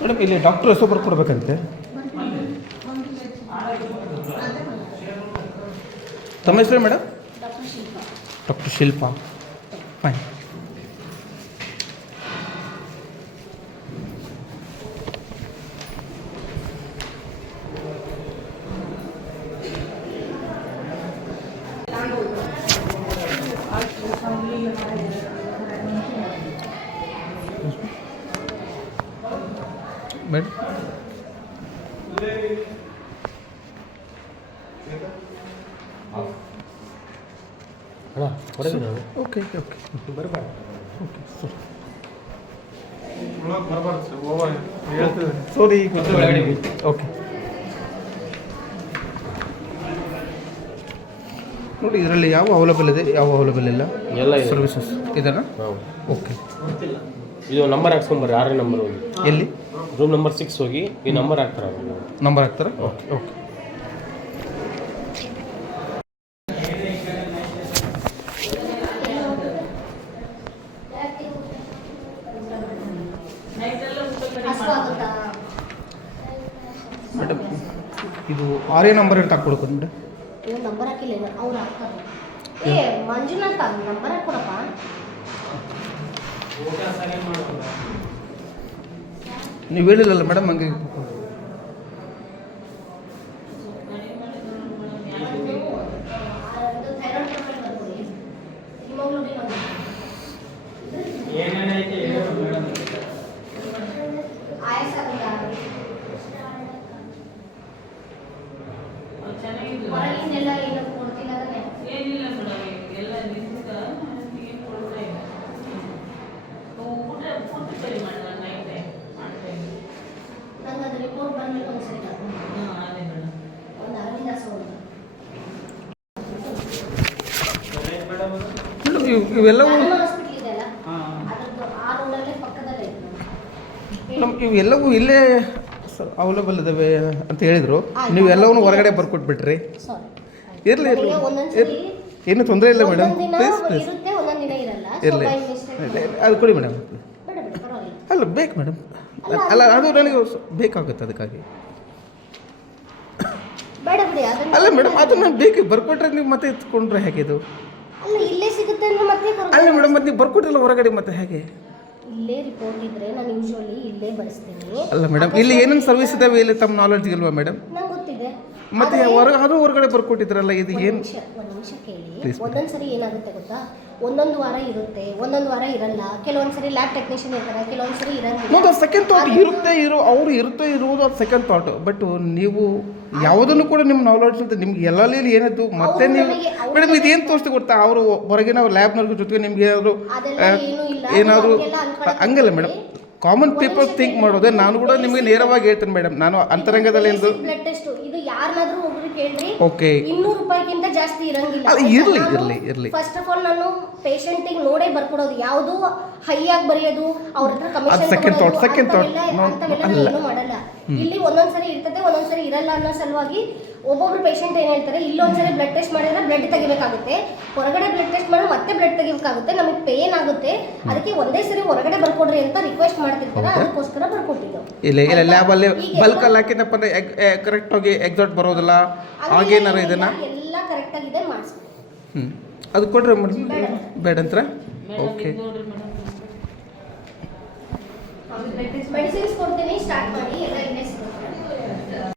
Madam ಇಲ್ಲಿ doctor ಹೆಸರು ಬರ್ಕೊಡ್ಬೇಕಂತೆ. ತಮ್ಮ ಹೆಸರು madam? Doctor Shilpa. Fine. Madam okay okay okay ಬರಬಾರ್ದು. ಓಕೆ ಸರಿ ಓಕೆ ನೋಡಿ, ಇದರಲ್ಲಿ ಯಾವ ಅವೈಲೇಬಲ್ ಇದೆ, ಯಾವ ಅವೈಲೇಬಲ್ ಇಲ್ಲ, ಎಲ್ಲ ಸರ್ವಿಸಸ್ ಇದೆನಾ? ಓಕೆ. ಇದು ನಂಬರ್ ಹಾಕ್ಸ್ಕೊಂಬರ್ರಿ, 6ನೇ ನಂಬರ್ ಹೋಗಿ. ಎಲ್ಲಿ? ರೂಮ್ ನಂಬರ್ 6 ಹೋಗಿ ಈ ನಂಬರ್ ಹಾಕ್ತಾರೆ. ನಂಬರ್ ಹಾಕ್ತಾರೆ? Okay okay. ಮೇಡಮ್ ಇದು 6ನೇ ನಂಬರ್ ಅಂತ ಹಾಕ್ಕೊಡ್ಕೊಂಡು ಮೇಡಮ್. ನಂಬರ್ ಹಾಕಿಲ್ಲ ಅವ್ರು ಹಾಕ್ತಾರೆ. ಮಂಜುನಾಥ ನಂಬರ್ ಹಾಕೊಡಪ್ಪ. ನೀವು ಹೇಳಿಲ್ಲಲ್ಲ ಮೇಡಮ್, ಹಂಗೆ ಇವೆಲ್ಲವೂ ಇವೆಲ್ಲವೂ ಇಲ್ಲೇ ಅವೈಲೇಬಲ್ ಇದ್ದಾವೆ ಅಂತ ಹೇಳಿದರು. ನೀವು ಎಲ್ಲವನ್ನೂ ಹೊರಗಡೆ ಬರ್ಕೊಟ್ಬಿಟ್ರಿ. ಇರಲಿ ಇರಲಿ, ಏನು ತೊಂದರೆ ಇಲ್ಲ ಮೇಡಮ್. ಪ್ಲೀಸ್ ಪ್ಲೀಸ್ ಇರಲಿ, ಅದು ಕೊಡಿ ಮೇಡಮ್. ಅಲ್ಲ ಬೇಕು ಮೇಡಮ್, ಅಲ್ಲ ಅದು ನನಗೆ ಬೇಕಾಗುತ್ತೆ, ಅದಕ್ಕಾಗಿ. ಅಲ್ಲ ಮೇಡಮ್, ಅದು ನಾನು ಬೇಕು ಬರ್ಕೊಟ್ರೆ ನೀವು ಮತ್ತೆ ಎತ್ಕೊಂಡ್ರೆ ಹೇಗೆ ಇದು? ಅಲ್ಲ ಮೇಡಮ್, ಮತ್ತೆ ನೀವು ಬರ್ಕೊಟ್ಟಿಲ್ಲ ಹೊರಗಡೆ, ಮತ್ತೆ ಹೇಗೆ? ಇಲ್ಲೇ ರಿಪೋರ್ಟ್ ಇದ್ರೆ ನಾನು ಯೂಶುವಲಿ ಇಲ್ಲೇ ಬಳಸ್ತೀನಿ. ಅಲ್ಲ ಮೇಡಮ್, ಇಲ್ಲಿ ಏನೇನು ಸರ್ವಿಸ್ ಇದಾವೆ ಇಲ್ಲಿ ತಮ್ಮ ನಾಲೆಡ್ಜ್ ಇಲ್ವಾ ಮೇಡಮ್? ನಂಗೆ ಗೊತ್ತಿದೆ. ಮತ್ತೆ ಹೊರಗಡೆ ಬರ್ಕೊಟ್ಟಿದ್ರಲ್ಲ, ಇದು ಏನು? ಒಂದು ನಿಮಿಷ ಕೇಳಿ. ಒಂದೊಂದ್ಸರಿ ಏನಾಗುತ್ತೆ ಗೊತ್ತಾ, ಒಂದೊಂದು ವಾರ ಇರುತ್ತೆ, ಒಂದೊಂದು ವಾರ ಇರಲ್ಲ. ಕೆಲವೊಂದ್ಸರಿ ಲ್ಯಾಬ್ ಟೆಕ್ನಿಷಿಯನ್ ಇರ್ತಾರೆ, ಕೆಲವೊಂದ್ಸರಿ ಇರಂಗಿಲ್ಲ. ಸೆಕೆಂಡ್ ಥಾಟ್ ಅವ್ರು ಇರುವುದು ಅದು ಸೆಕೆಂಡ್ ಥಾಟ್. ಬಟ್ ನೀವು ಯಾವುದನ್ನು ಕೂಡ ನಿಮ್ಮ ನಾಲೆಡ್ಜ್ ಅಂತ ನಿಮ್ಗೆ ಎಲ್ಲಲ್ಲಿ ಏನಾಯ್ತು ಮತ್ತೆ ನೀವು ಮೇಡಮ್ ಇದೇನು ತೋರಿಸ್ತಿ ಗೊತ್ತಾ, ಅವರು ಹೊರಗಿನ ಲ್ಯಾಬ್ನವ್ರ ಜೊತೆಗೆ ನಿಮ್ಗೆ ಏನಾದರೂ ಹಂಗಲ್ಲ ಮೇಡಮ್. ಕಾಮನ್ ಪೀಪಲ್ ಥಿಂಕ್ ಮಾಡೋದೆ. ನಾನು ಕೂಡ ನಿಮಗೆ ನೇರವಾಗಿ ಹೇಳ್ತೇನೆ ಮೇಡಮ್, ನಾನು ಅಂತರಂಗದಲ್ಲಿ ಎಂದು ಬ್ಲಡ್ ಟೆಸ್ಟ್ ಇದು ಯಾರನ್ನಾದ್ರೂ ಒಬ್ರು ಕೇಳ್ರಿ, ಓಕೆ 200 ರೂಪಾಯಿಗಿಂತ ಜಾಸ್ತಿ ಇರಂಗಿಲ್ಲ. ಇರ್ಲಿ. ಫಸ್ಟ್ ಆಫ್ ಆಲ್ ನಾನು ಪೇಷಂಟಿಗೆ ನೋಡೇ ಬರ್ಕೊಡೋದು, ಯಾವುದು ಹೈ ಆಗಿ ಬರೆಯೋದು, ಅವ್ರ ಹತ್ರ ಕಮಿಷನ್ ಏನು ಮಾಡಲ್ಲ. ಇಲ್ಲಿ ಒಂದೊಂದ್ಸರಿ ಇರ್ತದೆ, ಒಂದೊಂದ್ಸರಿ ಇರಲ್ಲ ಅನ್ನೋ ಸಲುವಾಗಿ ಒಬ್ಬೊಬ್ರು ಪೇಷಂಟ್ ಏನ್ ಹೇಳ್ತಾರೆ, ಇಲ್ಲೊಂದ್ಸರಿ ಬ್ಲಡ್ ಟೆಸ್ಟ್ ಮಾಡಿದ್ರೆ ಬ್ಲಡ್ ತೆಗಿಬೇಕಾಗುತ್ತೆ, ಹೊರಗಡೆ ಬ್ಲಡ್ ಟೆಸ್ಟ್ ಮಾಡಿದ್ರೆ ಮತ್ತೆ ಬ್ಲಡ್ ತೆಗಿಬೇಕಾಗುತ್ತೆ, ನಮಗೆ ಪೇನ್ ಆಗುತ್ತೆ, ಅದಕ್ಕೆ ಒಂದೇ ಸರಿ ಹೊರಗಡೆ ಬರ್ಕೊಡ್ರಿ ಅಂತ ರಿಕ್ವೆಸ್ಟ್ ಮಾಡ್ತಿರ್ತಾರೆ. ಅದಕ್ಕೋಸ್ಕರ ಬರ್ಕೊಟ್ಟಿದ್ದು. ಇಲ್ಲ ಲ್ಯಾಬಲ್ಲಿ ಬಲ್ಕಲ್ಲಿ ಹಾಕಿದಪ್ಪ ಅಂದ್ರೆ ಕರೆಕ್ಟ್ ಆಗಿ ಎಕ್ಸಾಕ್ಟ್ ಬರೋದಿಲ್ಲ, ಹಾಗೇನಾರ ಇದನ್ನ ಎಲ್ಲ ಕರೆಕ್ಟ್ ಆಗಿದೆ ಮಾಡಿಸ್ತೀನಿ. ಅದು ಕೊಡ್ರಿ ಮೇಡಮ್, ಬೇಡ ಅಂತ. ಓಕೆ, ಮೆಡಿಸಿನ್ಸ್ ಕೊಡ್ತೀನಿ.